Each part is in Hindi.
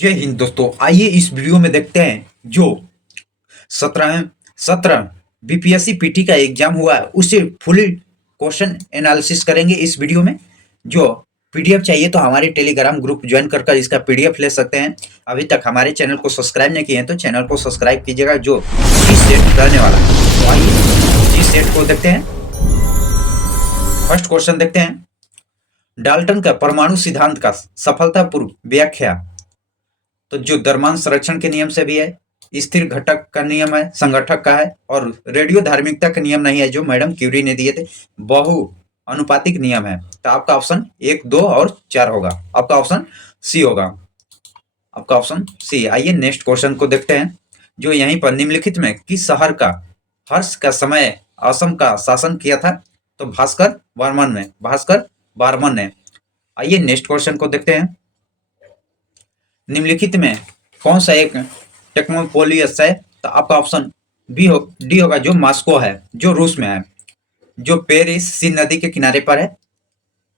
जय हिंद दोस्तों। आइए इस वीडियो में देखते हैं जो 17 बीपीएससी पीटी का एग्जाम हुआ है उसे फुल क्वेश्चन एनालिसिस करेंगे इस वीडियो में। जो पीडीएफ चाहिए तो हमारे टेलीग्राम ग्रुप ज्वाइन कर इसका पीडीएफ ले सकते हैं। अभी तक हमारे चैनल को सब्सक्राइब नहीं किए हैं तो चैनल को सब्सक्राइब कीजिएगा। जो जी सेट रहने वाला है तो आइए जी सेट को देखते हैं। फर्स्ट क्वेश्चन देखते हैं, डाल्टन का परमाणु सिद्धांत का सफलतापूर्व व्याख्या। तो जो द्रव्यमान संरक्षण के नियम से भी है, स्थिर घटक का नियम है, संगठक का है, और रेडियो धार्मिकता का नियम नहीं है जो मैडम क्यूरी ने दिए थे, बहु अनुपातिक नियम है। तो आपका ऑप्शन 1, 2 और 4 होगा। आपका ऑप्शन सी होगा। आपका ऑप्शन सी। आइए नेक्स्ट क्वेश्चन को देखते हैं, जो यहीं पर निम्नलिखित में किस शहर का हर्ष का समय असम का शासन किया था। तो भास्कर बर्मन ने। आइए नेक्स्ट क्वेश्चन को देखते हैं, निम्नलिखित में कौन सा एक टेक्नोपोलियस है। तो आपका ऑप्शन डी होगा, जो मॉस्को है, जो रूस में है, जो पेरिस सी नदी के किनारे पर है।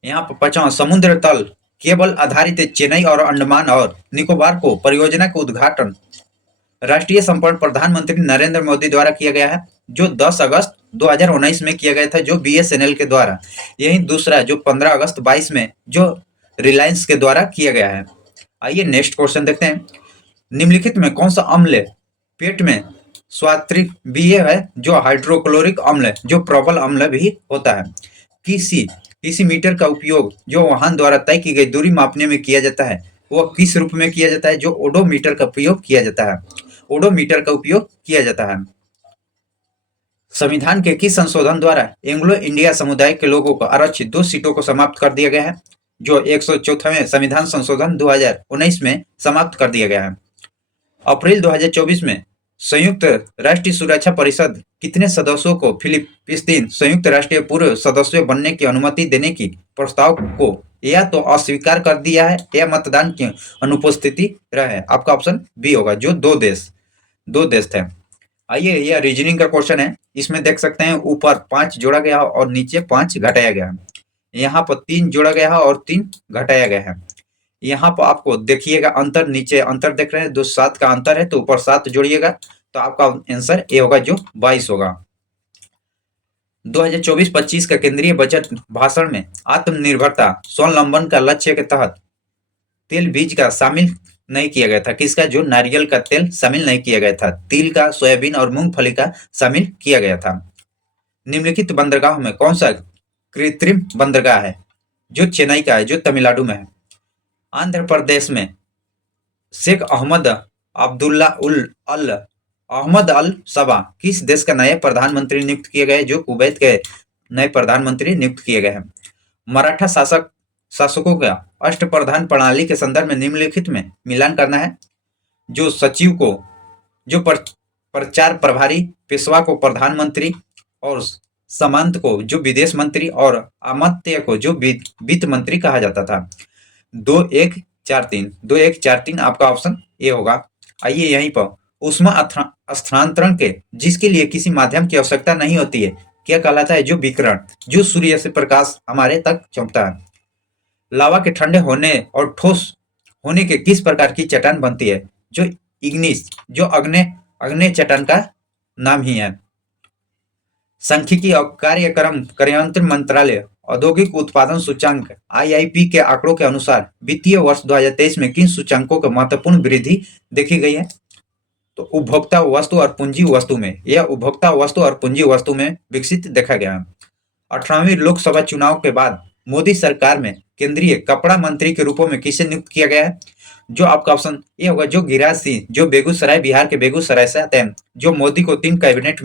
यहाँ पर 5वां, समुद्र तल केबल आधारित चेन्नई और अंडमान और निकोबार को परियोजना का उद्घाटन राष्ट्रीय संपर्क प्रधानमंत्री नरेंद्र मोदी द्वारा किया गया है, जो 10 अगस्त 2019 में किया गया था, जो बीएसएनएल के द्वारा। यही दूसरा जो 15 अगस्त 22 में जो रिलायंस के द्वारा किया गया है। आइए नेक्स्ट क्वेश्चन देखते हैं, निम्नलिखित में कौन सा अम्ल पेट में स्वात्रिक है, जो हाइड्रोक्लोरिक अम्ल जो प्रबल अम्ल भी होता है। किसी मीटर का उपयोग जो वाहन द्वारा तय की गई दूरी मापने में किया जाता है, वह किस रूप में किया जाता है। जो ओडोमीटर का उपयोग किया जाता है, ओडोमीटर का उपयोग किया जाता है। संविधान के किस संशोधन द्वारा एंग्लो इंडिया समुदाय के लोगों को आरक्षित 2 सीटों को समाप्त कर दिया गया है। जो 104वें संविधान संशोधन 2019 में समाप्त कर दिया गया है। अप्रैल 2024 में संयुक्त राष्ट्रीय सुरक्षा परिषद कितने सदस्यों को फिलिस्तीन संयुक्त राष्ट्रीय पूर्व सदस्य बनने की अनुमति देने की प्रस्ताव को या तो अस्वीकार कर दिया है या मतदान की अनुपस्थिति रहे। आपका ऑप्शन बी होगा, जो दो देश थे। आइए यह रीजनिंग का क्वेश्चन है। इसमें देख सकते हैं ऊपर 5 जोड़ा गया और नीचे 5 घटाया गया है। यहाँ पर 3 जोड़ा गया है और 3 घटाया गया है। यहाँ पर आपको देखिएगा अंतर, नीचे अंतर देख रहे हैं, 2 7 का अंतर है तो ऊपर 7 जोड़िएगा तो आपका आंसर ए होगा, जो 22 होगा। 2024-25 का केंद्रीय बजट भाषण में आत्मनिर्भरता स्वावलंबन का लक्ष्य के तहत तेल बीज का शामिल नहीं किया गया था। किसका? जो नारियल का तेल शामिल नहीं किया गया था। तिल का, सोयाबीन और मूंगफली का शामिल किया गया था। निम्नलिखित बंदरगाह में कौन सा कृत्रिम बंदरगाह है, जो चेन्नई का है, जो तमिलनाडु में है। आंध्र प्रदेश में शेख अहमद अल सबा किस देश का नए प्रधानमंत्री नियुक्त किए गए, जो कुवैत के नए प्रधानमंत्री नियुक्त किए गए हैं। मराठा शासकों का अष्टप्रधान प्रणाली के संदर्भ में निम्नलिखित में मिलान करना है। जो सचिव को जो प्रचार प्रभारी, पेशवा को प्रधानमंत्री और सामंत को जो विदेश मंत्री और अमात्य को जो वित्त मंत्री कहा जाता था। 2-1-4-3 आपका ऑप्शन ए होगा। आइए यहीं पर उष्मा स्थानांतरण के जिसके लिए किसी माध्यम की आवश्यकता नहीं होती है, क्या कहलाता है? जो विकिरण, जो सूर्य से प्रकाश हमारे तक पहुंचता है। लावा के ठंडे होने और ठोस होने के किस प्रकार की चट्टान बनती है? जो इग्निस, जो अग्नि चट्टान का नाम ही है। सांख्यिकी और कार्यक्रम कार्यान्वयन मंत्रालय औद्योगिक उत्पादन सूचांक आईआईपी के आंकड़ों के अनुसार वित्तीय वर्ष 2023 में किन सूचांकों में महत्वपूर्ण वृद्धि देखी गई है? तो उपभोक्ता वस्तु और पूंजी वस्तु में, यह उपभोक्ता वस्तु और पूंजी वस्तु में विकसित देखा गया है। 18वीं लोकसभा चुनाव के बाद मोदी सरकार में केंद्रीय कपड़ा मंत्री के रूप में किसे नियुक्त किया गया है? जो आपका ऑप्शन ये होगा, जो गिरिराज सिंह, जो बेगूसराय, बिहार के बेगूसराय से आते हैं, जो मोदी को 3 कैबिनेट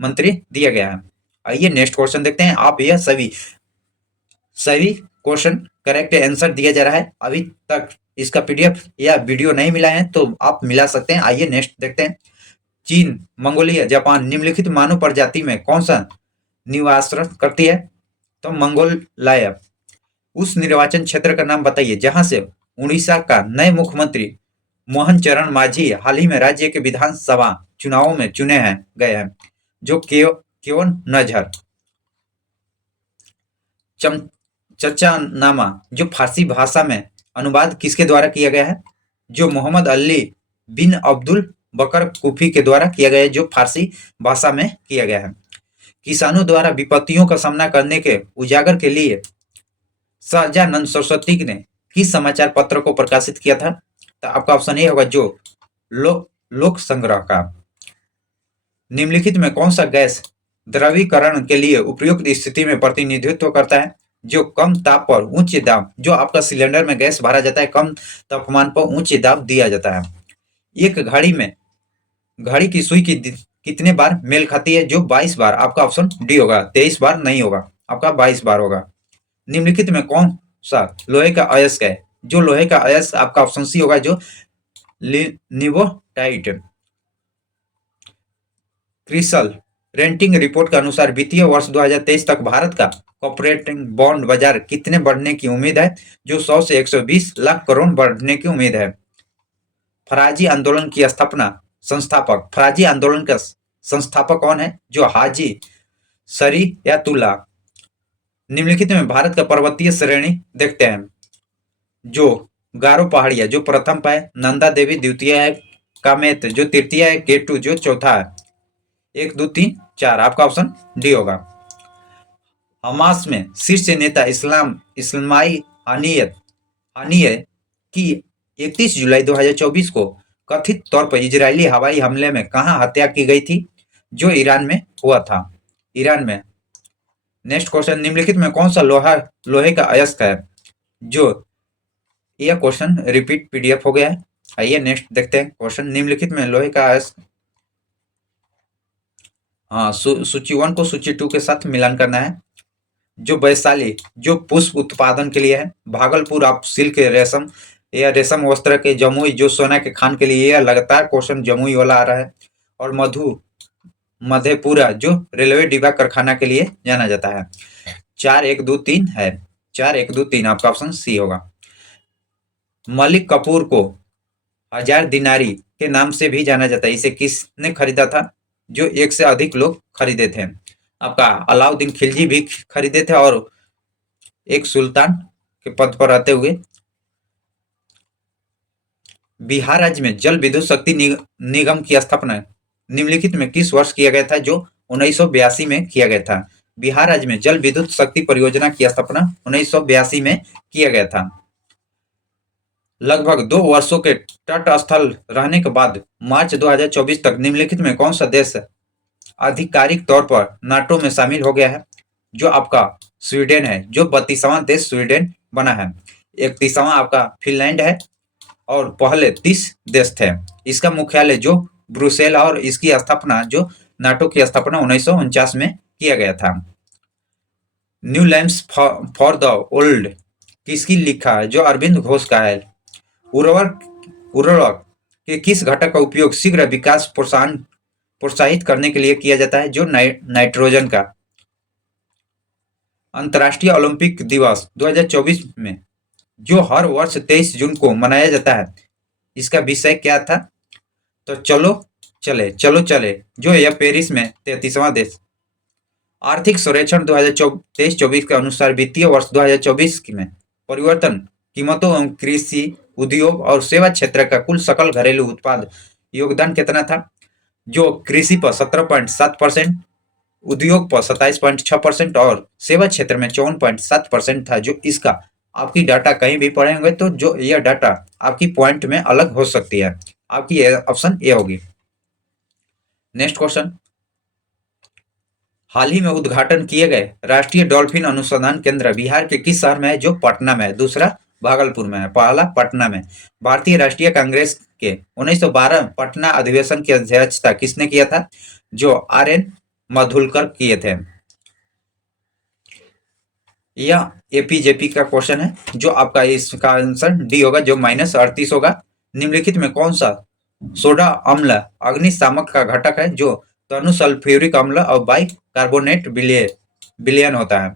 मंत्री दिया गया है। आइए नेक्स्ट क्वेश्चन देखते हैं। आप यह सभी क्वेश्चन करेक्ट आंसर दिया जा रहा है। अभी तक इसका पीडीएफ या वीडियो नहीं मिला है तो आप मिला सकते हैं। आइए नेक्स्ट देखते हैं, चीन, मंगोलिया, जापान निम्नलिखित मानव प्रजाति में कौन सा निवास करती है? तो मंगोलाया। उस निर्वाचन क्षेत्र का नाम बताइए जहां से उड़ीसा का नए मुख्यमंत्री मोहन चरण मांझी हाल ही में राज्य के विधानसभा चुनावों में चुने गए हैं। जो केवन नजर। चचा नामा जो फारसी भाषा में अनुवाद किसके द्वारा किया गया है? जो मोहम्मद अली बिन अब्दुल बकर कुफी के द्वारा किया गया है, जो फारसी भाषा में किया गया है। किसानों द्वारा विपत्तियों का सामना करने के उजागर के लिए सहजानंद सरस्वती ने किस समाचार पत्र को प्रकाशित किया था? तो आपका ऑप्शन ए होगा जो लोक संग्रह का। निम्नलिखित में कौन सा गैस द्रवीकरण के लिए उपयुक्त स्थिति में प्रतिनिधित्व करता है? जो कम ताप पर उच्च दाब, जो आपका सिलेंडर में गैस भरा जाता है, कम तापमान पर उच्च दाब दिया जाता है। एक घड़ी में घड़ी की सुई की कितने बार मेल खाती है? जो 22 बार। आपका ऑप्शन डी होगा, 23 बार नहीं होगा, आपका 22 बार होगा। निम्नलिखित में कौन सा लोहे का अयस्क है? जो लोहे का अयस्क, आपका ऑप्शन सी होगा जो निवोटाइट। क्रिसल रेटिंग रिपोर्ट के अनुसार वित्तीय वर्ष 2023 तक भारत का कॉर्पोरेट बॉन्ड बाजार कितने बढ़ने की उम्मीद है? जो 100 से 120 लाख करोड़ बढ़ने की उम्मीद है। फराजी आंदोलन की संस्थापक, फराजी आंदोलन का संस्थापक कौन है? जो हाजी शरीयतुल्लाह। निम्नलिखित में भारत का पर्वतीय श्रेणी देखते हैं। जो गारो पहाड़िया जो प्रथम है, नंदा देवी द्वितीय है, कामेत जो तृतीय है, केटू जो चौथा है। 1 2 3 4 आपका ऑप्शन डी होगा। हमास में शीर्ष नेता इस्लामाई हानिय की 31 जुलाई 2024 को कथित तौर पर इजरायली हवाई हमले में कहां हत्या की गई थी? जो ईरान में हुआ था, ईरान में। नेक्स्ट क्वेश्चन, निम्नलिखित में कौन सा लोहे का अयस्क है? जो यह क्वेश्चन रिपीट पीडीएफ हो गया है। आइए नेक्स्ट देखते हैं क्वेश्चन। निम्नलिखित में लोहे का अयस्क, हाँ, सूची 1 को सूची 2 के साथ मिलान करना है। जो वैशाली जो पुष्प उत्पादन के लिए है, भागलपुर आप सिल्क रेशम या रेशम वस्त्र के, जमुई जो सोना के खान के लिए, यह लगातार क्वेश्चन जमुई वाला आ रहा है। और मधेपुरा जो रेलवे डिब्बा कारखाना के लिए जाना जाता है। 4 1 2 3 है, 4 1 2 3 आपका ऑप्शन सी होगा। मलिक कपूर को 1000 दिनारी के नाम से भी जाना जाता है। इसे किसने खरीदा था? जो एक से अधिक लोग खरीदे थे। आपका अलाउद्दीन खिलजी भी खरीदे थे और एक सुल्तान के पद पर रहते हुए। बिहार राज्य में जल विद्युत शक्ति निगम की स्थापना निम्नलिखित में किस वर्ष किया गया था? जो 1982 में किया गया था। बिहार राज्य में जल विद्युत शक्ति परियोजना की स्थापना 1982 में किया गया था। लगभग 2 वर्षों के तटस्थल रहने के बाद मार्च 2024 तक निम्नलिखित में कौन सा देश आधिकारिक तौर पर नाटो में शामिल हो गया है? जो आपका स्वीडन है, जो 32वां देश स्वीडन बना है। 31वां आपका फिनलैंड है और पहले 30 देश थे। इसका मुख्यालय जो ब्रुसेल, और इसकी स्थापना जो नाटो की स्थापना 1949 में किया गया था। New lamps for the old किसकी लिखा है? जो अरविंद घोष का है। उर्वरक के किस घटक का उपयोग शीघ्र विकास प्रोत्साहित करने के लिए किया जाता है? जो नाइट्रोजन का। अंतर्राष्ट्रीय ओलंपिक दिवस 2024 में जो हर वर्ष 23 जून को मनाया जाता है, इसका विषय क्या था? तो चलो चले जो यह पेरिस में 33वां देश। आर्थिक सर्वेक्षण 2023-24 के अनुसार वित्तीय वर्ष 2024 में परिवर्तन कीमतों एवं कृषि उद्योग और सेवा क्षेत्र का कुल सकल घरेलू उत्पाद योगदान कितना था? जो कृषि पर 17.7%, उद्योग पर 27.6% और सेवा क्षेत्र में 54.7% था। जो इसका आपकी डाटा कहीं भी पढ़े होंगे तो जो यह डाटा आपकी पॉइंट में अलग हो सकती है। आपकी ऑप्शन ए होगी। नेक्स्ट क्वेश्चन, हाल ही में उद्घाटन किए गए राष्ट्रीय डॉल्फिन अनुसंधान केंद्र बिहार के किस शहर में है? जो पटना में है। दूसरा भागलपुर में है, पहला पटना में। भारतीय राष्ट्रीय कांग्रेस के 1912 पटना अधिवेशन की अध्यक्षता किसने किया था? जो RN मधुलकर किए थे। यह एपीजेपी का क्वेश्चन है, जो आपका इसका आंसर डी होगा, जो -38 होगा। निम्नलिखित में कौन सा सोडा अम्ल अग्निशामक का घटक है? जो तनु सल्फ्यूरिक अम्ल और बाइकार्बोनेट विलयन होता है।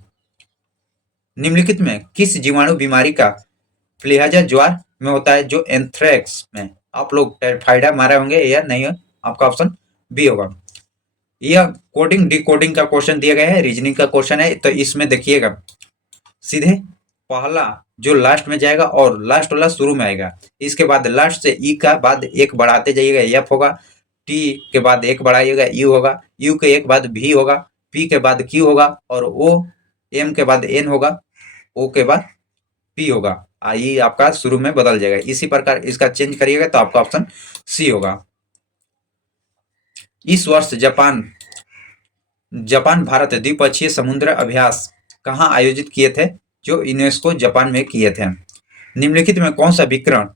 निम्नलिखित में किस जीवाणु बीमारी का लिहाजा ज्वार में होता है? जो एंथ्रेक्स में। आप लोग टाइफाइडा मारे होंगे या नहीं? आपका ऑप्शन बी होगा। यह कोडिंग डिकोडिंग का क्वेश्चन दिया गया है, रीजनिंग का क्वेश्चन है। तो इसमें देखिएगा, सीधे पहला जो लास्ट में जाएगा और लास्ट वाला शुरू में आएगा। इसके बाद लास्ट से ई का बाद एक बढ़ाते जाइएगा, एफ होगा, टी के बाद एक बढ़ाइएगा, यू होगा, यू के एक बाद भी होगा, पी के बाद क्यू होगा, और ओ, एम के बाद एन होगा, ओ के बाद पी होगा। ये आपका शुरू में बदल जाएगा। इसी प्रकार इसका चेंज करिएगा तो आपका ऑप्शन सी होगा। इस वर्ष जापान भारत द्विपक्षीय समुद्र अभ्यास कहाँ आयोजित किए थे, जो यूनेस्को जापान में किए थे। निम्नलिखित में कौन सा विकिरण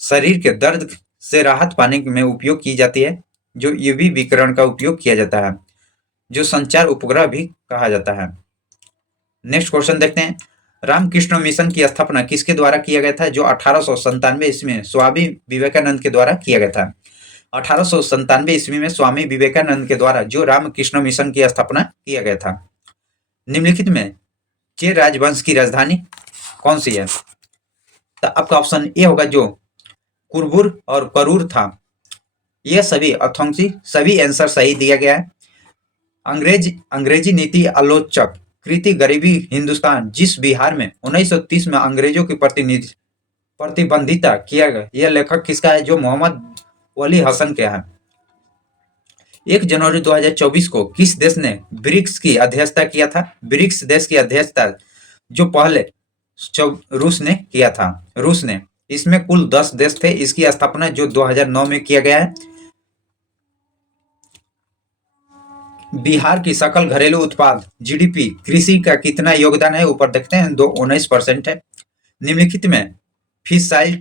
शरीर के दर्द से राहत पाने में उपयोग की जाती है, जो यूवी विकिरण का उपयोग किया जाता है, जो संचार उपग्रह भी कहा जाता है। नेक्स्ट क्वेश्चन देखते हैं। रामकृष्ण मिशन की स्थापना किसके द्वारा किया गया था, जो 1897 ईस्वी में स्वामी विवेकानंद के द्वारा किया गया था। 1897 ईस्वी में स्वामी विवेकानंद के द्वारा जो रामकृष्ण मिशन की स्थापना किया गया था। निम्नलिखित में चेर राजवंश की राजधानी कौन सी है, तो आपका ऑप्शन ए होगा जो कुरबुर और करूर था। यह सभी सभी आंसर सही दिया गया है। अंग्रेजी नीति आलोचक कृति गरीबी हिंदुस्तान, जिस बिहार में 1930 में अंग्रेजों की प्रतिबंधिता किया गया, यह लेखक किसका है, जो मोहम्मद वली हसन के हैं। 1 जनवरी 2024 को किस देश ने ब्रिक्स की अध्यक्षता किया था। ब्रिक्स देश की अध्यक्षता जो पहले रूस ने किया था, रूस ने। इसमें कुल 10 देश थे। इसकी स्थापना जो 2009 में किया गया है। बिहार की सकल घरेलू उत्पाद जीडीपी कृषि का कितना योगदान है, ऊपर देखते हैं 19% है। निम्नलिखित में फिसाइल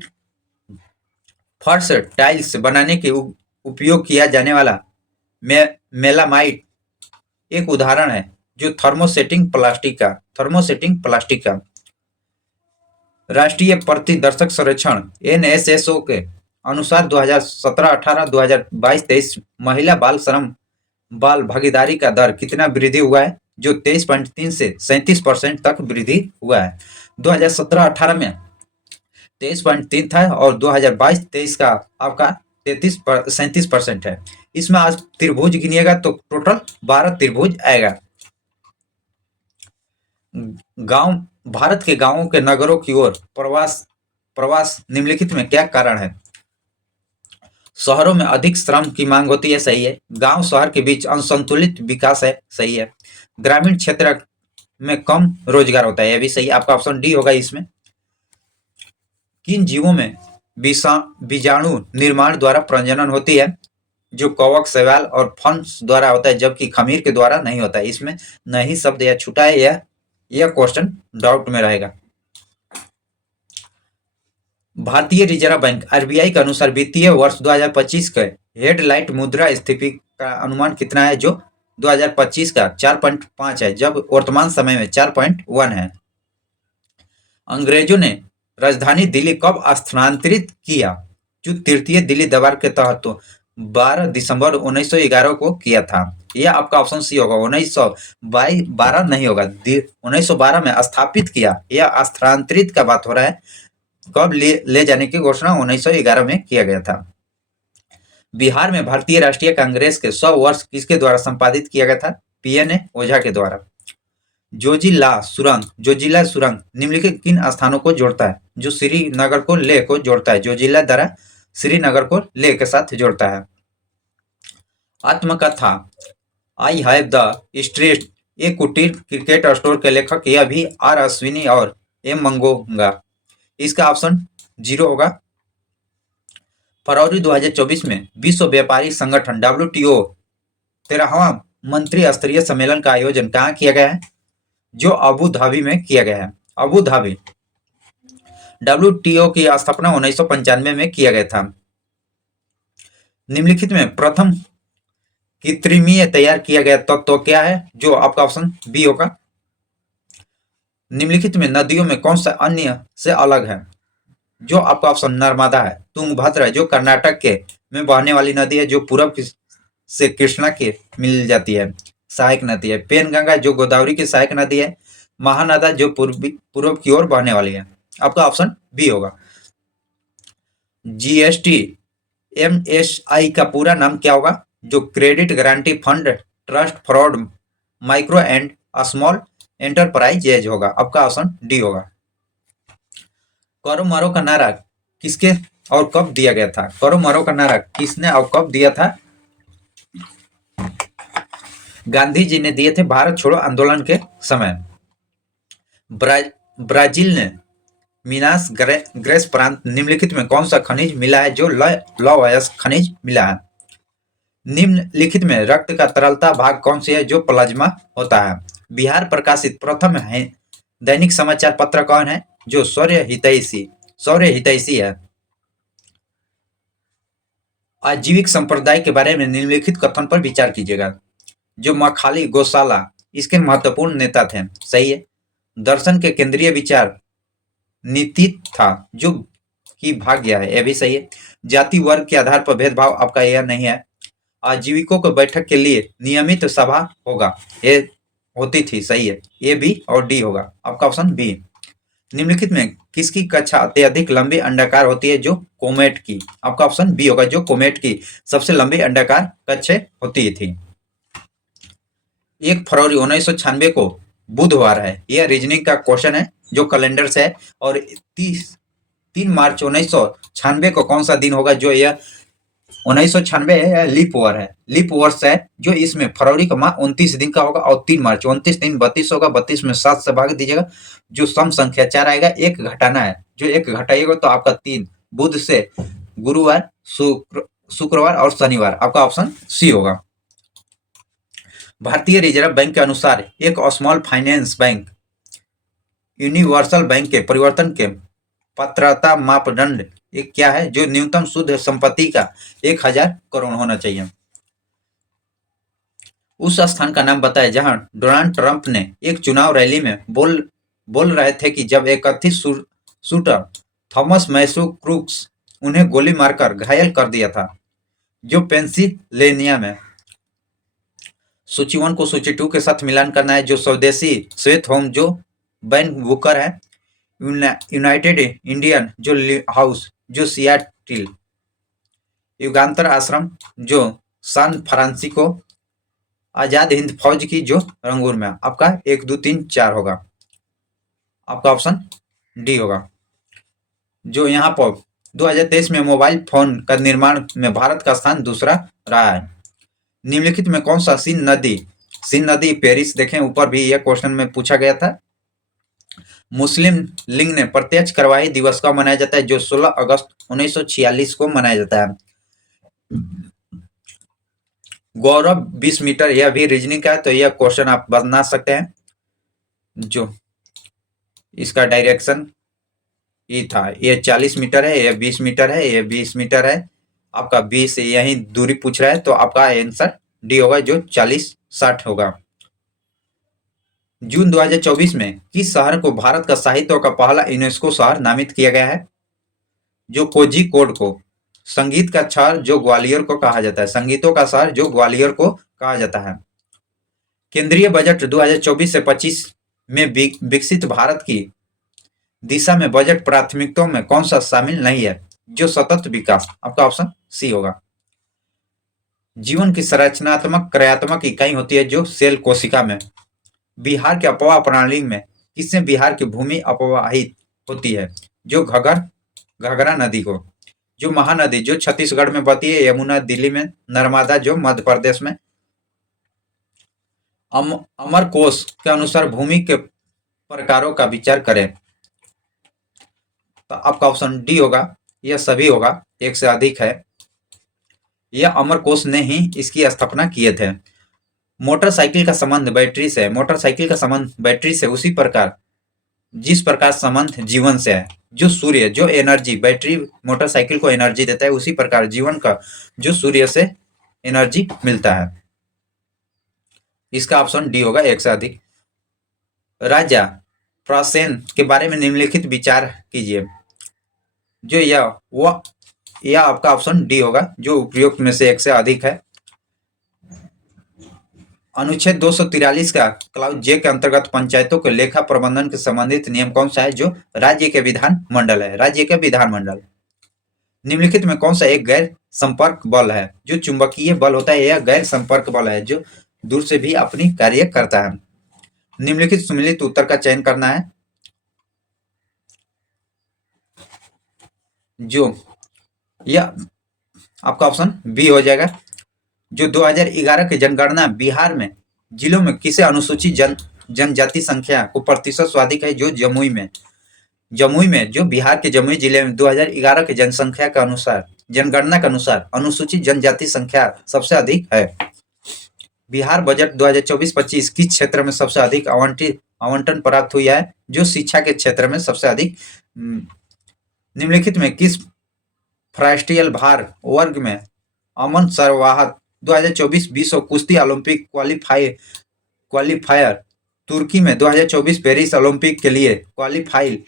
फर्श टाइल्स बनाने के उपयोग किया जाने वाला मेलामाइट एक उदाहरण है, जो थर्मोसेटिंग प्लास्टिक का। राष्ट्रीय प्रतिदर्शक सर्वेक्षण एनएसएसओ के अनुसार 2017-18, 2022-23 महिला बाल भागीदारी का दर कितना वृद्धि हुआ है, जो 23.3 से 37% तक वृद्धि हुआ है। 2017-18 में 23.3 था और 2022-23 का आपका 37% है। इसमें आज त्रिभुज गिनिएगा तो टोटल 12 त्रिभुज आएगा। भारत के गांवों के नगरों की ओर प्रवास निम्नलिखित में क्या कारण है। शहरों में अधिक श्रम की मांग होती है, सही है। गांव शहर के बीच असंतुलित विकास है, सही है। ग्रामीण क्षेत्र में कम रोजगार होता है, यह भी सही। आपका ऑप्शन डी होगा इसमें। किन जीवों में बीजाणु निर्माण द्वारा प्रजनन होती है, जो कवक, शैवाल और फंस द्वारा होता है, जबकि खमीर के द्वारा नहीं होता है। इसमें नहीं शब्द या छूटा है, यह क्वेश्चन डाउट में रहेगा। भारतीय रिजर्व बैंक आरबीआई के अनुसार वित्तीय वर्ष 2025 के हेडलाइट मुद्रास्फीति का अनुमान कितना है, जो 2025 का 4.5 है, जब वर्तमान समय में 4.1 है। अंग्रेजों ने राजधानी दिल्ली कब स्थानांतरित किया, जो तृतीय दिल्ली दरबार के तहत तो 12 दिसंबर 1911 को किया था। यह आपका ऑप्शन सी होगा। 1912 नहीं होगा, 1912 में स्थापित किया। यह स्थानांतरित का बात हो रहा है। कब ले जाने की घोषणा 1911 में किया गया था। बिहार में भारतीय राष्ट्रीय कांग्रेस के 100 वर्ष किसके द्वारा संपादित किया गया था, पीएन ओझा के द्वारा। जोजिला सुरंग निम्नलिखित किन स्थानों को जोड़ता है, जो श्रीनगर को लेह को जोड़ता है। जोजिला द्वारा श्रीनगर को लेह के साथ जोड़ता है। आत्मकथा आई हैव द स्ट्रेट एक कुटीर क्रिकेट स्टोर के लेखक यह भी आर अश्विनी और एम मंगोंगा। इसका ऑप्शन 0 होगा। फरवरी 2024 में विश्व व्यापारी संगठन WTO 13वां मंत्री स्तरीय सम्मेलन का आयोजन कहाँ किया गया है, जो अबू धाबी में किया गया है। Abu Dhabi. WTO की स्थापना 1995 में किया गया था। निम्नलिखित में प्रथम कृत्रिमीय तैयार किया गया तत्व क्या है, जो आपका ऑप्शन बी होगा। निम्नलिखित में नदियों में कौन सा अन्य से अलग है, जो आपका ऑप्शन नर्मदा है। तुंगभद्रा जो कर्नाटक के में बहने वाली नदी है, जो पूर्व से कृष्णा के मिल जाती है, सहायक नदी है। पेनगंगा जो गोदावरी की सहायक नदी है। महानदा जो पूर्व की ओर बहने वाली है। आपका ऑप्शन बी होगा। GST MSI का पूरा नाम क्या होगा, जो credit guarantee fund trust for micro and small enterprises होगा। आपका ऑप्शन डी होगा। करो मरो का नारा किसके और कब दिया गया था? करो मरो का नारा किसने और कब दिया था? गांधी जी ने दिए थे भारत छोड़ो आंदोलन के समय। ब्राजील ने मिनास ग्रेस प्रांत निम्नलिखित में कौन सा खनिज मिला है जो लौह खनिज मिला है? निम्नलिखित में रक्त का तरलता भाग कौन सी है जो प्लाज्मा होता है? बिहार प्रकाशित प्रथम है दैनिक समाचार पत्र कौन है जो सौर्य हितैषी है? आजीविक संप्रदाय के बारे में निम्नलिखित कथन पर विचार कीजिएगा। जो मखाली गौशाला इसके महत्वपूर्ण नेता थे। सही है। दर्शन के केंद्रीय विचार नीति था जो कि भाग गया है। यह भी सही है। जाति वर्ग के आधार पर भेदभाव आपका यह नहीं है। आजीविकों को बैठक के लिए नियमित सभा होगा, ये होती थी। सही है। ए बी और डी होगा। आपका ऑप्शन बी। निम्नलिखित में किसकी कक्षा अत्यधिक लंबी अंडाकार होती है जो कोमेट की? आपका ऑप्शन बी होगा। जो कोमेट की सबसे लंबी अंडाकार कक्षा होती थी। 1 फरवरी 1996 को बुधवार है। यह रीजनिंग का क्वेश्चन है जो कैलेंडर से है। और 3 मार्च 1996 को कौन सा दिन होगा जो यह 1996 लीप ओवर है। लीप ओवर है जो इसमें फरवरी का माह 29 दिन का होगा और 3 मार्च 29 दिन 32 होगा। 32 में 7 से भाग दीजिएगा जो सम संख्या 4 आएगा। एक घटाना है, जो एक घटाइएगा तो आपका 3। बुध से गुरुवार, शुक्रवार और शनिवार। आपका ऑप्शन सी होगा। भारतीय रिजर्व बैंक के अनुसार एक small finance bank universal bank के परिवर्तन के पात्रता मापदंड एक क्या है? जो न्यूनतम शुद्ध संपत्ति का 1000 करोड़ होना चाहिए। उस स्थान का नाम बताएं जहां डोनाल्ड ट्रंप ने एक चुनाव रैली में बोल रहे थे कि जब एक कथित शूटर थॉमस मैथ्यू क्रूक्स उन्हें गोली मारकर घायल कर दिया था, जो पेंसिल्वेनिया में। सूची 1 को सूची 2 के साथ मिलान करना है। जो स्वदेशी श्वेत होम जो बैन बुकर है। यूनाइटेड इंडियन जो हाउस जो सियाटिल। युगांतर आश्रम जो सान फ्रांसिस्को। आजाद हिंद फौज की जो रंगून में। आपका 1 2 3 4 होगा। आपका ऑप्शन डी होगा। जो यहाँ पर 2023 में मोबाइल फोन का निर्माण में भारत का स्थान दूसरा रहा है। निम्नलिखित में कौन सा सीन नदी पेरिस देखें ऊपर भी यह क्वेश्चन में पूछा गया था। मुस्लिम लीग ने प्रत्यक्ष कार्यवाही दिवस कब मनाया जाता है? जो 16 अगस्त 1946 को मनाया जाता है। गौरव 20 मीटर, यह भी रीजनिंग का है तो यह क्वेश्चन आप बना सकते हैं। जो इसका डायरेक्शन ये था, यह 40 मीटर है, यह 20 मीटर है, यह 20 मीटर है। आपका 20 यही दूरी पूछ रहा है तो आपका आंसर डी होगा जो 40-60 होगा। जून 2024 में किस शहर को भारत का साहित्य का पहला यूनेस्को शहर नामित किया गया है? जो कोझिकोड को। संगीत का शहर जो ग्वालियर को कहा जाता है। संगीतों का शहर जो ग्वालियर को कहा जाता है। केंद्रीय बजट 2024 से 25 में विकसित भारत की दिशा में बजट प्राथमिकताओं में कौन सा शामिल नहीं है? जो सतत विकास। आपका ऑप्शन सी होगा। जीवन की संरचनात्मक क्रियात्मक इकाई होती है जो सेल कोशिका में। बिहार के अपवाह प्रणाली में किससे बिहार की भूमि अपवाहित होती है? जो घाघरा नदी को। जो महानदी जो छत्तीसगढ़ में बहती है, यमुना दिल्ली में, नर्मदा जो मध्य प्रदेश में। अमरकोश के अनुसार भूमि के प्रकारों का विचार करें तो आपका ऑप्शन डी होगा। यह सभी होगा, एक से अधिक है। यह अमरकोश ने ही इसकी स्थापना किए थे। मोटरसाइकिल का संबंध बैटरी से है। मोटरसाइकिल का संबंध बैटरी से उसी प्रकार जिस प्रकार संबंध जीवन से है। जो सूर्य जो एनर्जी, बैटरी मोटरसाइकिल को एनर्जी देता है, उसी प्रकार जीवन का जो सूर्य से एनर्जी मिलता है। इसका ऑप्शन डी होगा, एक से अधिक। राजा प्रासेन के बारे में निम्नलिखित विचार कीजिए। जो यह आपका ऑप्शन डी होगा जो उपयुक्त में से एक से अधिक है। अनुच्छेद 243 का क्लाउज जे के अंतर्गत पंचायतों के लेखा प्रबंधन के संबंधित नियम कौन सा है? जो राज्य के विधान मंडल है। राज्य के विधानमंडल। निम्नलिखित में कौन सा एक गैर संपर्क बल है? जो चुंबकीय बल होता है यह गैर संपर्क बल है जो दूर से भी अपनी कार्य करता है। निम्नलिखित सुमेलित उत्तर का चयन करना है। जो यह आपका ऑप्शन बी हो जाएगा। जो 2011 की जनगणना बिहार में जिलों में किसे अनुसूचित जनजाति संख्या को प्रतिशत स्वाधिक है, जो जमुई में जो बिहार के जमुई जिले में 2011 की जनसंख्या के अनुसार जनगणना के अनुसार अनुसूचित जनजाति संख्या सबसे अधिक है। बिहार बजट 2024-25 किस क्षेत्र में सबसे अधिक आवंटन प्राप्त हुई है, जो शिक्षा के क्षेत्र में सबसे अधिक। निम्नलिखित में किस फ्राइस्टाइल भार वर्ग में अमन सरवाहत 2024 विश्व कुश्ती ओलंपिक क्वालिफायर तुर्की में 2024 पेरिस ओलंपिक के लिए क्वालिफाई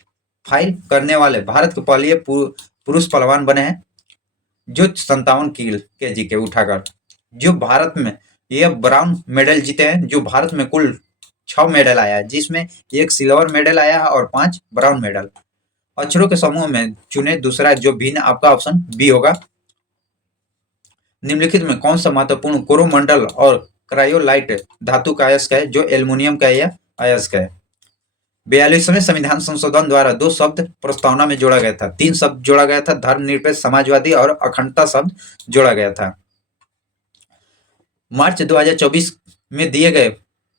करने वाले भारत के पहले पुरुष पहलवान बने हैं, जो 57 kg के उठाकर। जो भारत में ये ब्राउन मेडल जीते हैं, जो भारत में कुल 6 मेडल आया है, जिसमें एक सिल्वर मेडल आया है और 5 ब्राउन मेडल। अक्षरों के समूह में चुने दूसरा जो भिन्न, आपका ऑप्शन बी होगा। निम्नलिखित में कौन सा महत्वपूर्ण कोरोमंडल और क्रायोलाइट धातु का अयस्क है, जो एल्युमिनियम का या अयस्क है। 42वें संविधान संशोधन द्वारा 2 शब्द प्रस्तावना में जोड़ा गया था, 3 शब्द जोड़ा गया था, धर्मनिरपेक्ष, समाजवादी और अखंडता शब्द जोड़ा गया था। मार्च 2024 में दिए गए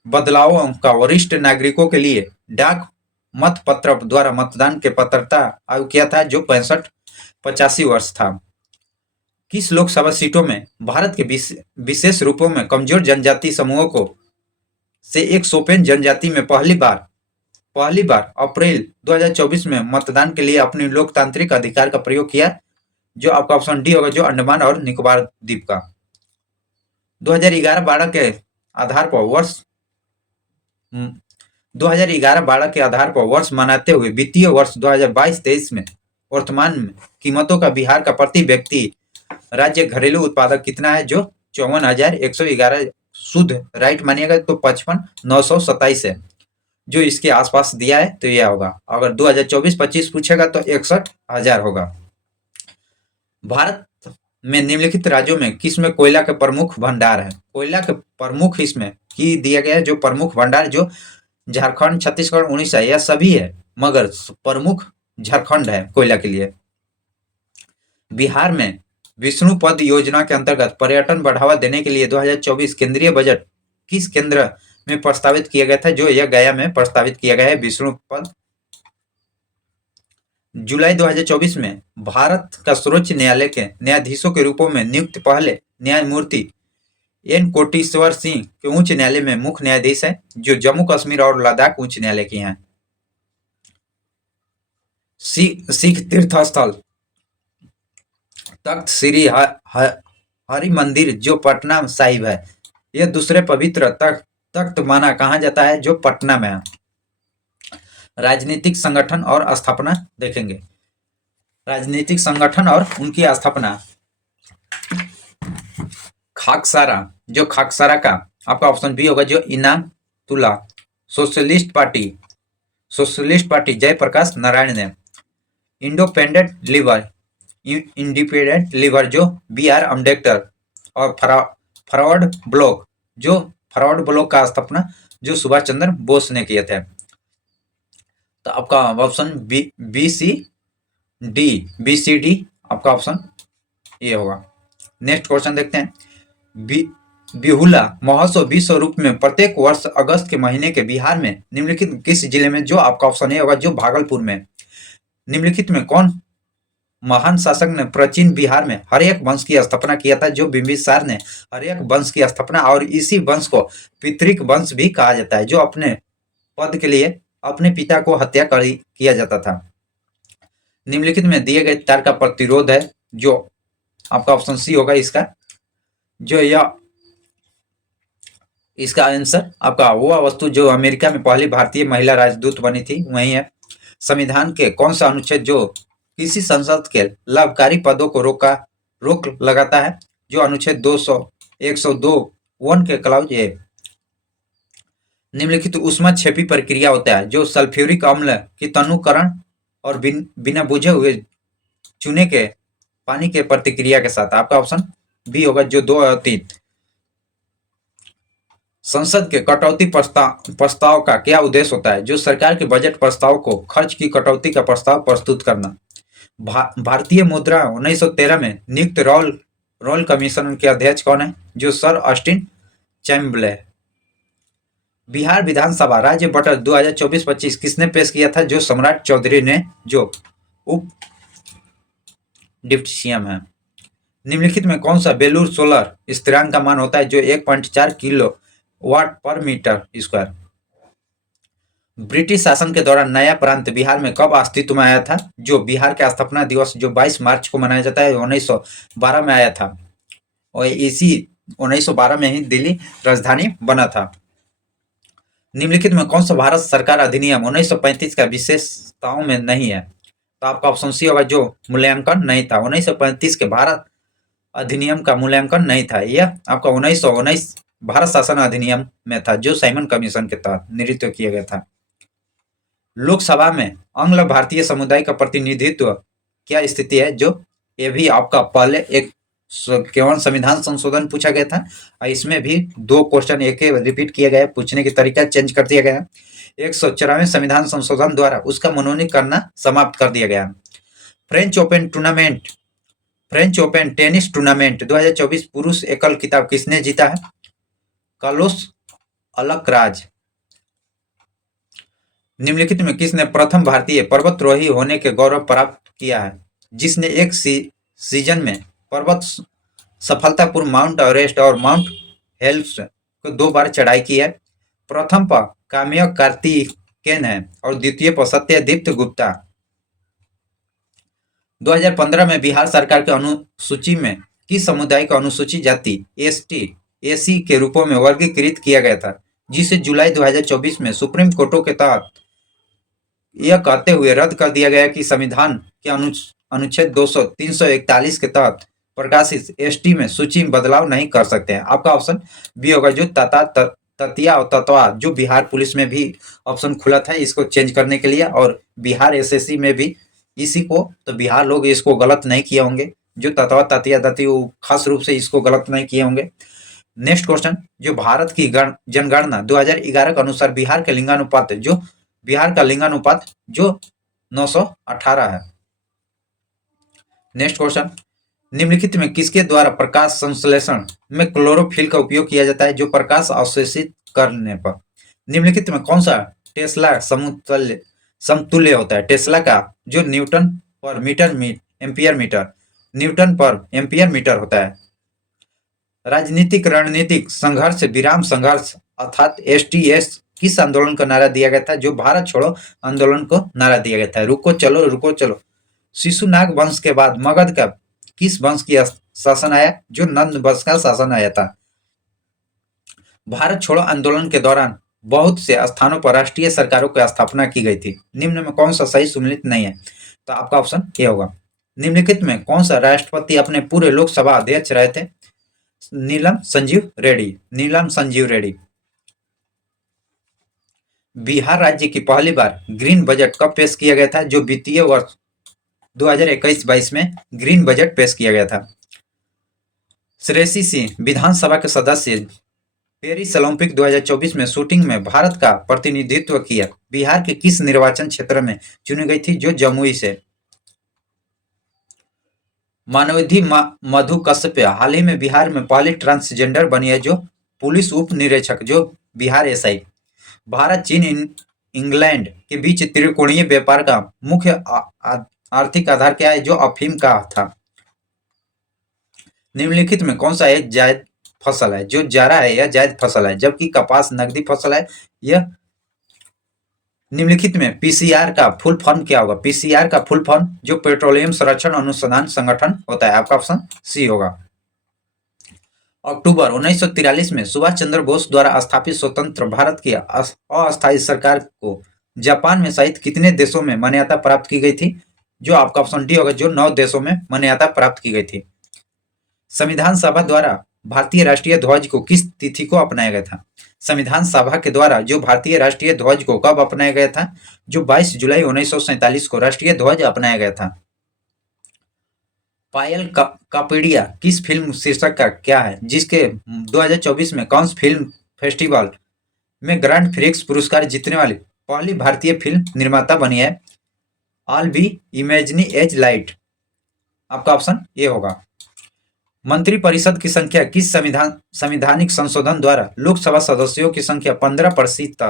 बदलावों का वरिष्ठ नागरिकों के लिए डाक मत पत्र द्वारा मतदान के पात्रता आयु किया था, जो 85 वर्ष था। किस लोकसभा सीटों में भारत के विशेष रूपों में कमजोर जनजाति समूहों को से एक शोपियन जनजाति में पहली बार अप्रैल 2024 में मतदान के लिए अपने लोकतांत्रिक अधिकार का प्रयोग किया, जो आपका ऑप्शन डी होगा, जो अंडमान और निकोबार द्वीप का। 2011-12 के आधार पर वर्ष मनाते हुए वित्तीय वर्ष 2022-23 में वर्तमान में कीमतों का बिहार का प्रति व्यक्ति राज्य घरेलू उत्पादक कितना है, जो 54,111 शुद्ध राइट मानिएगा तो 55,927 है, जो इसके आसपास दिया है तो यह होगा। अगर 2024-25 पूछेगा तो 61,000 होगा। भारत में निम्नलिखित राज्यों में किस में कोयला के प्रमुख भंडार है। कोयला के प्रमुख इसमें की दिया गया है, जो प्रमुख भंडार जो झारखंड, छत्तीसगढ़, उड़ीसा यह सभी है, मगर प्रमुख झारखंड है कोयला के लिए। बिहार में विष्णुपद योजना के अंतर्गत पर्यटन बढ़ावा देने के लिए 2024 केंद्रीय बजट किस केंद्र में प्रस्तावित किया गया था, जो यह गया में प्रस्तावित किया गया है विष्णुपद। जुलाई 2024 में भारत का सर्वोच्च न्यायालय के न्यायाधीशों के रूपों में नियुक्त पहले न्यायमूर्ति एन कोटेश्वर सिंह के उच्च न्यायालय में मुख्य न्यायाधीश है, जो जम्मू कश्मीर और लद्दाख उच्च न्यायालय की हैं। सिख तीर्थ स्थल तख्त श्री हरि मंदिर जो पटना साहिब है, यह दूसरे पवित्र तख्त माना कहा जाता है, जो पटना में है। राजनीतिक संगठन और स्थापना देखेंगे। राजनीतिक संगठन और उनकी स्थापना। खाकसारा का आपका ऑप्शन बी होगा, जो इनामतुल्ला। सोशलिस्ट पार्टी जयप्रकाश नारायण ने। इंडिपेंडेंट लिबर जो बी.आर. अम्बेडकर। और फॉरवर्ड ब्लॉक का स्थापना जो सुभाष चंद्र बोस ने किए थे। तो आपका ऑप्शन बी सी डी आपका ऑप्शन ये होगा। नेक्स्ट क्वेश्चन देखते हैं। बिहुला महोत्सव विश्व रूप में प्रत्येक वर्ष अगस्त के महीने के बिहार में निम्नलिखित किस जिले में, जो आपका ऑप्शन ए होगा, जो भागलपुर में। निम्नलिखित में कौन महान शासक ने प्राचीन बिहार में हर्यक वंश की स्थापना किया था, जो बिंबिसार ने हर्यक वंश की स्थापना, और इसी वंश को पितृक वंश भी कहा जाता है, जो अपने पद के लिए अपने पिता को हत्या किया जाता था। निम्नलिखित में दिए गए तार का प्रतिरोध है, जो आपका ऑप्शन सी होगा इसका, जो यह इसका आंसर आपका वो वस्तु जो अमेरिका में पहली भारतीय महिला राजदूत बनी थी वही है। संविधान के कौन सा अनुच्छेद जो किसी संसद के लाभकारी पदों को रोक लगाता है, जो अनुच्छेद 102 के क्लाउज ए। निम्नलिखित ऊष्माक्षेपी प्रक्रिया होता है, जो सल्फ्यूरिक अम्ल की तनुकरण और बिना बुझे हुए चूने के पानी के प्रतिक्रिया के साथ। आपका ऑप्शन बी होगा, जो 2 और 3। संसद के कटौती प्रस्ताव का क्या उद्देश्य होता है? जो सरकार के बजट प्रस्ताव को खर्च की कटौती का प्रस्ताव प्रस्तुत करना। भारतीय मुद्रा 1913 में नियुक्त रॉयल कमीशन के अध्यक्ष कौन है? जो सर ऑस्टिन चैम्बले। बिहार विधानसभा राज्य बजट 2024-25 किसने पेश किया था? जो सम्राट चौधरी ने, जो उप डिप्टी सीएम है। निम्नलिखित में कौन सा बेलूर सोलर स्थिरांक का मान होता है? जो 1.4 किलो वाट पर मीटर स्क्वायर। ब्रिटिश शासन के दौरान नया प्रांत बिहार में कब अस्तित्व में आया था? जो बिहार का स्थापना दिवस जो 22 मार्च को मनाया जाता है 1912 में आया था, और इसी 1912 में ही दिल्ली राजधानी बना था। निम्नलिखित में कौन सा भारत सरकार अधिनियम 1935 का विशेषताओं में नहीं है? तो आपका ऑप्शन सी होगा, जो मूल्यांकन नहीं था। 1935 के भारत अधिनियम का मूल्यांकन नहीं था। यह आपका 1919 भारत शासन अधिनियम में था, जो साइमन कमीशन के तहत निर्मित किया गया था। लोकसभा में आंग्ल भारतीय समुदाय का प्रतिनिधित्व क्या स्थिति है? जो ये भी आपका पहले एक केवल संविधान संशोधन पूछा गया था, और इसमें भी 2 क्वेश्चन एक रिपीट किया गया, पूछने की तरीका चेंज कर दिया गया। 194 संविधान संशोधन द्वारा उसका मनोनीत करना समाप्त कर दिया गया। फ्रेंच ओपन टेनिस टूर्नामेंट 2024 पुरुष एकल खिताब किसने जीता है? Carlos Alcaraz. निम्नलिखित में किसने प्रथम भारतीय पर्वतारोही होने के गौरव प्राप्त किया है? जिसने एक सीजन में पर्वत सफलतापूर्वक माउंट एवरेस्ट और माउंट हेल्स को 2 बार चढ़ाई की है। प्रथम पर काम्य कार्तिकेयन है और द्वितीय पर सत्यदीप्त गुप्ता। 2015 में बिहार सरकार के अनुसूची में किस समुदाय को अनुसूचित जाति एसटी के रूपों में वर्गीकृत किया गया था, जिसे जुलाई 2024 में सुप्रीम कोर्ट के तहत यह कहते हुए रद्द कर दिया गया कि संविधान के अनुच्छेद 341 के तहत प्रकाशित एसटी में सूची में बदलाव नहीं कर सकते हैं। आपका ऑप्शन बी होगा, जो ततिया और ततवा, जो बिहार पुलिस में भी ऑप्शन खुला था इसको चेंज करने के लिए, और बिहार एसएससी में भी इसी को, तो बिहार लोग इसको गलत नहीं किए होंगे। जो ततवा ततिया दती खास रूप से इसको गलत नहीं किए होंगे। नेक्स्ट क्वेश्चन, जो भारत की जनगणना 2011 के अनुसार बिहार का लिंगानुपात जो 918 है। नेक्स्ट क्वेश्चन, निम्नलिखित में किसके द्वारा प्रकाश संश्लेषण में क्लोरोफिल का उपयोग किया जाता है? जो प्रकाश अवशोषित करने पर। निम्नलिखित में कौन सा टेस्ला समतुल्य होता है? टेस्ला का जो न्यूटन पर एम्पियर मीटर होता है। राजनीतिक रणनीतिक संघर्ष विराम संघर्ष अर्थात एसटीएस किस आंदोलन का नारा दिया गया था? जो भारत छोड़ो आंदोलन को नारा दिया गया था। रुको चलो। शिशुनाग वंश के बाद मगध का किस वंश की शासन आया? जो नंद वंश का शासन आया था। भारत छोड़ो आंदोलन के दौरान बहुत से स्थानों पर राष्ट्रीय सरकारों की स्थापना की गई थी। निम्न में कौन सा सही सुमेलित नहीं है? तो आपका ऑप्शन ये होगा। निम्नलिखित में कौन सा राष्ट्रपति अपने पूरे लोकसभा अध्यक्ष रहे थे? नीलम संजीव रेड्डी। बिहार राज्य की पहली बार ग्रीन बजट कब पेश किया गया था? जो वित्तीय वर्ष 2021-22 में ग्रीन बजट पेश किया गया था। श्रेयसी सिंह विधानसभा के सदस्य पेरिस ओलंपिक 2024 में शूटिंग में भारत का प्रतिनिधित्व किया बिहार के किस निर्वाचन क्षेत्र में चुनी गई थी? जो जमुई से। मानवधी मधु कश्यप हाल ही में बिहार में पहली ट्रांसजेंडर बनी है, जो पुलिस उप निरीक्षक, जो बिहार एसआई। भारत चीन इंग्लैंड के बीच त्रिकोणीय व्यापार का मुख्य आर्थिक आधार क्या है? जो अफीम का था। निम्नलिखित में कौन सा एक जायद फसल है? जो जारा है यह जायद फसल है, जबकि कपास नकदी फसल है। यह निम्नलिखित में पीसीआर का फुल फॉर्म क्या होगा? पीसीआर का फुल फॉर्म जो पेट्रोलियम संरक्षण अनुसंधान संगठन होता है। आपका ऑप्शन सी होगा। अक्टूबर 1943 में सुभाष चंद्र बोस द्वारा स्थापित स्वतंत्र भारत की अस्थायी सरकार को जापान में सहित कितने देशों में मान्यता प्राप्त की गई थी? जो आपका ऑप्शन डी होगा, जो 9 देशों में मान्यता प्राप्त की गई थी। संविधान सभा द्वारा भारतीय राष्ट्रीय ध्वज को किस तिथि को अपनाया गया था? संविधान सभा के द्वारा जो भारतीय राष्ट्रीय ध्वज को कब अपनाया गया था? जो 22 जुलाई 1947 को राष्ट्रीय ध्वज अपनाया गया था। पायल कापड़िया किस फिल्म शीर्षक का क्या है, जिसके 2024 में कांस फिल्म फेस्टिवल में ग्रैंड प्रिक्स पुरस्कार जीतने वाली पहली भारतीय फिल्म निर्माता बनी है। ऑल बी इमेजिनी एज लाइट, आपका ऑप्शन ए होगा। मंत्रिपरिषद की संख्या किस संविधानिक संशोधन द्वारा लोकसभा सदस्यों की संख्या 15%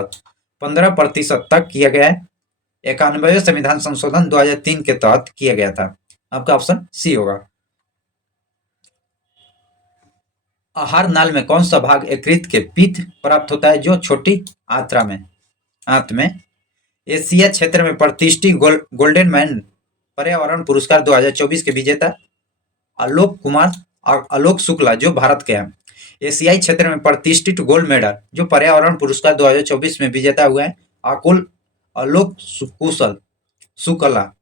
तक किया गया है? 91वें संविधान संशोधन 2003 के तहत किया गया था। आपका ऑप्शन सी होगा। आहार नाल में कौन सा भाग यकृत के पित्त प्राप्त होता है जो छोटी आंत में? एशिया क्षेत्र में प्रतिष्ठित गोल्डन मैन पर्यावरण पुरस्कार 2024 के विजेता आलोक शुक्ला जो भारत के हैं। एशियाई क्षेत्र में प्रतिष्ठित गोल्ड मेडल जो पर्यावरण पुरस्कार 2024 में विजेता हुए हैं आलोक शुक्ला।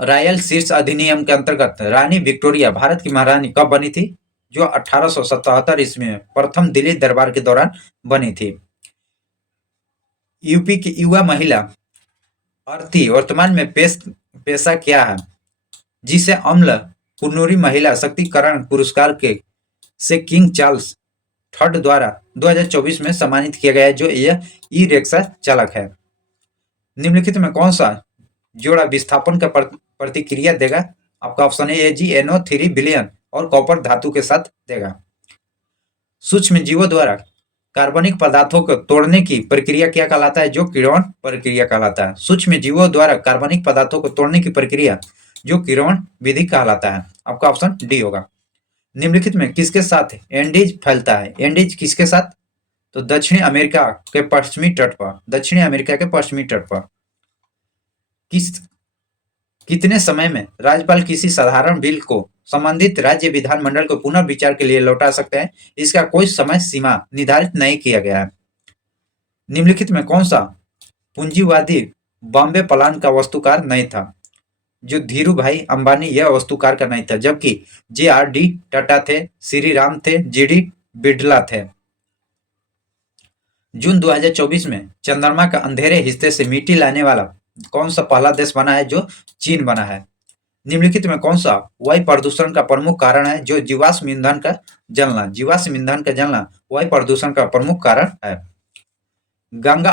रॉयल शीर्ष अधिनियम के अंतर्गत रानी विक्टोरिया भारत की महारानी कब बनी थी? जो 1877 ईस्वी में प्रथम दिल्ली दरबार के दौरान बनी थी। यूपी की युवा महिला आरती वर्तमान में पेशा क्या है जिसे अम्ल कुन्नूरी महिला शक्तिकरण पुरस्कार से किंग चार्ल्स III द्वारा 2024 में सम्मानित किया गया है, जो यह ई रिक्शा चालक है। निम्नलिखित में कौन सा जोड़ा विस्थापन का प्रतिक्रिया देगा? आपका ऑप्शन है AgNO3 विलयन और कॉपर धातु के साथ देगा। सूक्ष्म जीवों द्वारा कार्बनिक पदार्थों को तोड़ने की प्रक्रिया क्या कहलाता है? जो किण्वन प्रक्रिया कहलाता है। सूक्ष्म जीवों द्वारा कार्बनिक पदार्थों को तोड़ने की प्रक्रिया जो किण्वन विधि कहलाता है। आपका ऑप्शन डी होगा। निम्नलिखित में किसके साथ एंडीज फैलता है? एंडीज किसके साथ? तो दक्षिणी अमेरिका के पश्चिमी तट पर। कितने समय में राज्यपाल किसी साधारण बिल को संबंधित राज्य विधानमंडल को पुनर्विचार के लिए लौटा सकते हैं? इसका कोई समय सीमा निर्धारित नहीं किया गया है। निम्नलिखित में कौन सा पूंजीवादी बॉम्बे प्लान का वास्तुकार नहीं था? जो धीरू भाई अंबानी यह वास्तुकार का नहीं था, जबकि JRD टाटा थे, श्री राम थे, GD बिड़ला थे। जून 2024 में चंद्रमा का अंधेरे हिस्से से मिट्टी लाने वाला कौन सा पहला देश बना है? जो चीन बना है। निम्नलिखित में कौन सा वायु प्रदूषण का प्रमुख कारण है? जो जीवाश्म ईंधन का जलना वायु प्रदूषण का प्रमुख कारण है। गंगा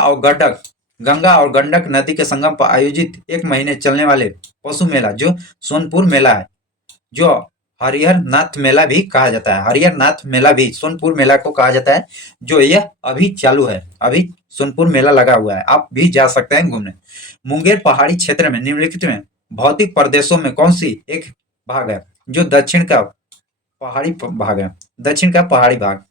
और गंडक नदी के संगम पर आयोजित 1 महीने चलने वाले पशु मेला जो सोनपुर मेला है, जो हरिहर नाथ मेला भी कहा जाता है। हरिहर नाथ मेला भी सोनपुर मेला को कहा जाता है, जो यह अभी चालू है। अभी सोनपुर मेला लगा हुआ है, आप भी जा सकते हैं घूमने। मुंगेर पहाड़ी क्षेत्र में निम्नलिखित में भौतिक प्रदेशों में कौन सी एक भाग है? जो दक्षिण का पहाड़ी भाग।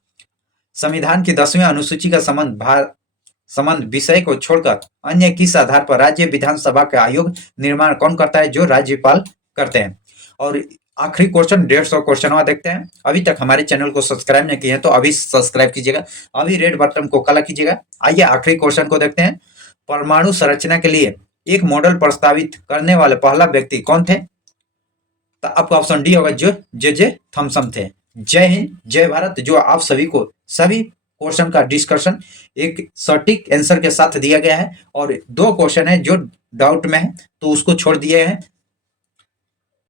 संविधान की 10वीं अनुसूची का संबंध विषय को छोड़कर अन्य किस आधार पर राज्य विधानसभा का आयोग निर्माण कौन करता है? जो राज्यपाल करते हैं। और आखिरी क्वेश्चन 150 क्वेश्चन देखते हैं। अभी तक हमारे चैनल को सब्सक्राइब नहीं किए हैं तो अभी सब्सक्राइब कीजिएगा, अभी रेड बटन को काला कीजिएगा। आइए आखिरी क्वेश्चन को देखते हैं। परमाणु संरचना के लिए एक मॉडल प्रस्तावित करने वाले पहला व्यक्ति कौन थे? तो आपका ऑप्शन डी होगा, जो जे थॉमसन थे। जय हिंद, जय भारत। जो आप सभी को सभी क्वेश्चन का डिस्कशन एक सटीक आंसर के साथ दिया गया है, और 2 क्वेश्चन है जो डाउट में है तो उसको छोड़ दिए हैं।